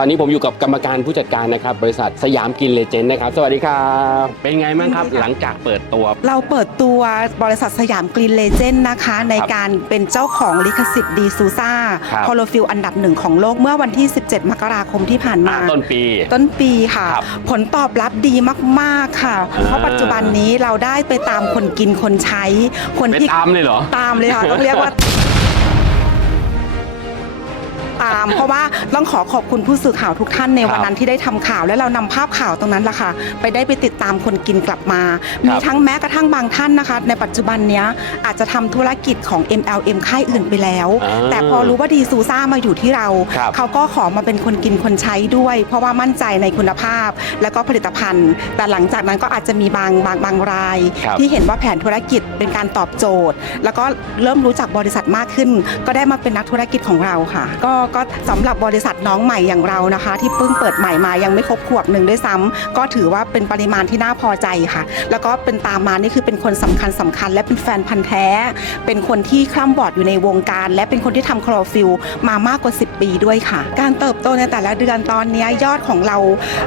ตอนนี้ผมอยู่กับกรรมการผู้จัดการนะครับ บริษัทสยามกินเลเจนด์นะครับ สวัสดีครับ เป็นไงบ้างครับ หลังจากเปิดตัว เราเปิดตัวบริษัทสยามกรีนเลเจนด์นะคะ ในการเป็นเจ้าของลิขสิทธิ์ดีซูซ่าครับ คอโลฟิลอันดับหนึ่งของโลกเมื่อวันที่ 17 มกราคมที่ผ่านมา อ่าต้นปี ต้นปีค่ะ ครับผลตอบรับดีมาก ๆ ค่ะ อ่า เพราะปัจจุบันนี้เราได้ไปตามคนกินคนใช้ คนไปที่ตามเลยเหรอ ตามเลยค่ะ ต้องเรียกว่า ตาม เพราะว่าต้องขอขอบคุณผู้สื่อข่าวทุกท่านในวันนั้นที่ได้ทำข่าว และเรานำภาพข่าวตรงนั้นล่ะค่ะ ไปได้ไปติดตามคนกินกลับมา มีทั้งแม้กระทั่งบางท่านนะคะ ในปัจจุบันเนี้ยอาจจะทำธุรกิจของ MLM ค่ายอื่นไปแล้วอ่าแต่พอรู้ว่าดีซูซ่ามาอยู่ที่เราครับเขาก็ขอมาเป็นคนกินคนใช้ด้วย เพราะว่ามั่นใจในคุณภาพ และก็ผลิตภัณฑ์ แต่หลังจากนั้นก็อาจจะมีบางบางบางรายครับที่เห็นว่าแผนธุรกิจเป็นการตอบโจทย์ แล้วก็เริ่มรู้จักบริษัทมากขึ้น ก็ได้มาเป็นนักธุรกิจของเราค่ะ ก็ก็สำหรับบริษัทน้องใหม่อย่างเรานะคะ ที่เพิ่งเปิดใหม่มายังไม่ครบขวบหนึ่งด้วยซ้ำก็ถือว่าเป็นปริมาณที่น่าพอใจค่ะ แล้วก็เป็นตามมานี่คือเป็นคนสำคัญสำคัญ และเป็นแฟนพันธ์แท้ เป็นคนที่คล่ำบอดอยู่ในวงการ และเป็นคนที่ทำคลอโรฟิลมามากกว่า 10 ปีด้วยค่ะ การเติบโตในแต่ละเดือนตอนนี้ยอดของเรา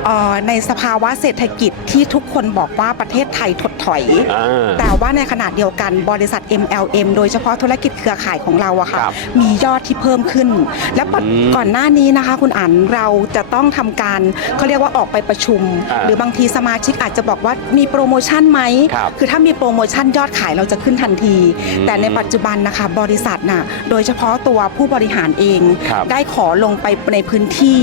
เอ่อในสภาวะเศรษฐกิจที่ทุกคนบอกว่าประเทศไทยถดถอยอ่าแต่ว่าในขณะเดียวกันบริษัท MLM โดยเฉพาะธุรกิจเครือข่ายของเราอะค่ะครับมียอดที่เพิ่มขึ้น และปัจอืมก่อนหน้านี้นะคะ คุณอันเราจะต้องทำการเขาเรียกว่าออกไปประชุมอ่าหรือบางทีสมาชิกอาจจะบอกว่ามีโปรโมชั่นไหมครับคือถ้ามีโปรโมชั่นยอดขายเราจะขึ้นทันทีอืมแต่ในปัจจุบันนะคะบริษัทน่ะโดยเฉพาะตัวผู้บริหารเองครับได้ขอลงไปในพื้นที่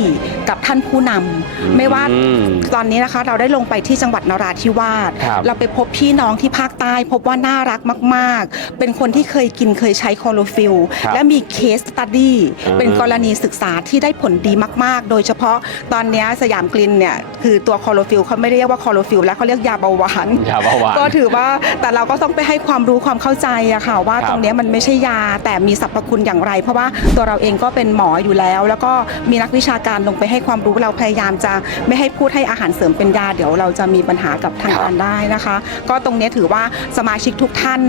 กับท่านผู้นำไม่ว่าอืมตอนนี้นะคะเราได้ลงไปที่จังหวัดนราธิวาสครับเราไปพบพี่น้องที่ภาคใต้ พบว่าน่ารักมาก ๆ เป็นคนที่เคยกินเคยใช้คอโลฟิลครับและมีเคสตัดดี้อืมเป็นกรณีศึกษาที่ได้ผลดีมาก ๆ โดยเฉพาะตอนนี้สยามกลินเนี่ยคือตัวคอโลฟิลเขาไม่ได้เรียกว่าคอโลฟิลแล้วเขาเรียกยาเบาหวานยาเบาหวานก็ถือว่าแต่เราก็ต้องไปให้ความรู้ความเข้าใจอะค่ะว่าครับตรงเนี้ยมันไม่ใช่ยาแต่มีสรรพคุณอย่างไร เพราะว่าตัวเราเองก็เป็นหมออยู่แล้ว แล้วก็มีนักวิชาการลงไปให้ความรู้เราพยายามจะไม่ให้พูดให้อาหารเสริมเป็นยาเดี๋ยวเราจะมีปัญหากับทางครับการได้นะคะ ก็ตรงเนี้ยถือว่าสมาชิกทุกท่าน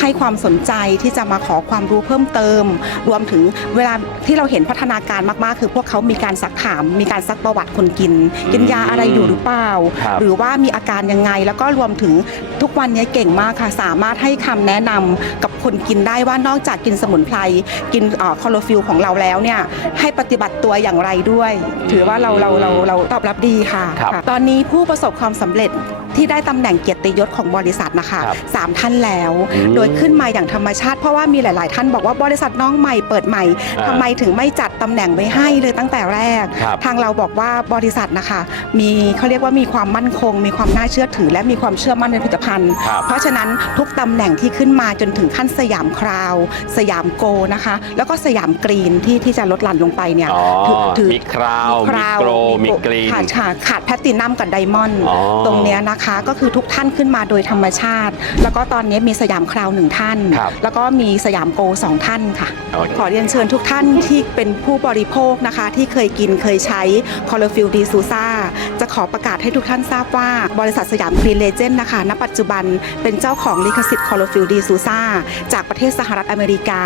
ให้ความสนใจที่จะมาขอความรู้เพิ่มเติม รวมถึงเวลาที่เราเห็นพัฒนาการมากๆ คือพวกเขามีการซักถาม มีการซักประวัติคนกิน กินยาอะไรอยู่หรือเปล่า ครับหรือว่ามีอาการยังไง แล้วก็รวมถึงทุกวันนี้เก่งมากค่ะ สามารถให้คำแนะนำกับคนกินได้ว่านอกจากกินสมุนไพร กินคอโลฟิลของเราแล้วเนี่ย ให้ปฏิบัติตัวอย่างไรด้วย ถือว่าเราเราเราเราตอบรับดีค่ะ ครับค่ะตอนนี้ผู้ประสบความสำเร็จ ที่ได้ตำแหน่งเกียรติยศของบริษัทนะคะครับสามท่านแล้ว อืมโดยขึ้นมาอย่างธรรมชาติเพราะว่ามีหลาย ๆ ท่านบอกว่าบริษัทน้องใหม่เปิดใหม่อ่าทำไมถึงไม่จัดตำแหน่งไว้ให้เลยตั้งแต่แรก ครับทางเราบอกว่าบริษัทนะคะ มีเขาเรียกว่ามีความมั่นคง มีความน่าเชื่อถือ และมีความเชื่อมั่นในผลิตภัณฑ์ ครับ เพราะฉะนั้นทุกตำแหน่งที่ขึ้นมาจนถึงขั้นสยามคราว สยามโกนะคะ แล้วก็สยามกรีนที่ที่จะลดหลั่นลงไปเนี่ย อ๋อถืถืมีคราว มีโกรมีกรีนขาดขาดขาดแพลตตินัมกับไดมอนด์อ๋อตรงเนี้ยนะคะ ก็คือทุกท่านขึ้นมาโดยธรรมชาติ แล้วก็ตอนนี้มีสยามคราวหนึ่งท่าน ครับแล้วก็มีสยามโกสองท่านค่ะ โอเค ขอเรียนเชิญทุกท่านที่เป็นผู้บริโภคนะคะ ที่เคยกินเคยใช้คอลฟิลดีซูซ่าจะขอประกาศให้ทุกท่านทราบว่า บริษัทสยามกรีนเลเจนด์นะคะณปัจจุบันเป็นเจ้าของลิขสิทธิ์คอลฟิลดีซูซ่าจากประเทศสหรัฐอเมริกา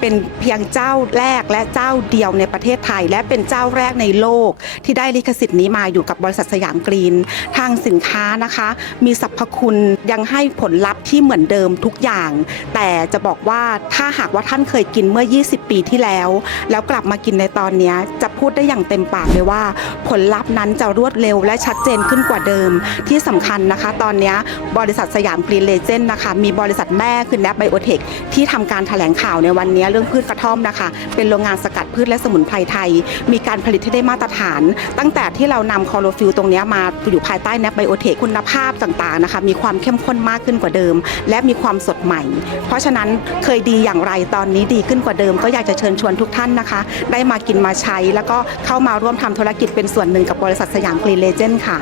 เป็นเพียงเจ้าแรกและเจ้าเดียวในประเทศไทย และเป็นเจ้าแรกในโลก ที่ได้ลิขสิทธิ์นี้มาอยู่กับบริษัทสยามกรีน ทางสินค้านะคะมีสรรพคุณยังให้ผลลัพธ์ที่เหมือนเดิมทุกอย่าง แต่จะบอกว่าถ้าหากว่าท่านเคยกินเมื่อ 20 ปีที่แล้ว แล้วกลับมากินในตอนนี้จะพูดได้อย่างเต็มปากเลยว่า ผลลัพธ์นั้นจะรวดเร็วและชัดเจนขึ้นกว่าเดิม ที่สำคัญนะคะ ตอนนี้บริษัทสยามกรีนเลเจนด์นะคะมีบริษัทแม่คือแนบไบโอเทคที่ทำการแถลงข่าวในวันนี้เรื่องพืชกระท่อมนะคะ เป็นโรงงานสกัดพืชและสมุนไพรไทย มีการผลิตที่ได้มาตรฐาน ตั้งแต่ที่เรานำคอโลฟิลตรงนี้มาอยู่ภายใต้แนบไบโอเทคคุณภภาพต่างๆนะคะ มีความเข้มข้นมากขึ้นกว่าเดิม และมีความสดใหม่ เพราะฉะนั้นเคยดีอย่างไรตอนนี้ดีขึ้นกว่าเดิม ก็อยากจะเชิญชวนทุกท่านนะคะ ได้มากินมาใช้ แล้วก็เข้ามาร่วมทำธุรกิจเป็นส่วนหนึ่งกับบริษัทสยามกรีนเลเจนด์ค่ะ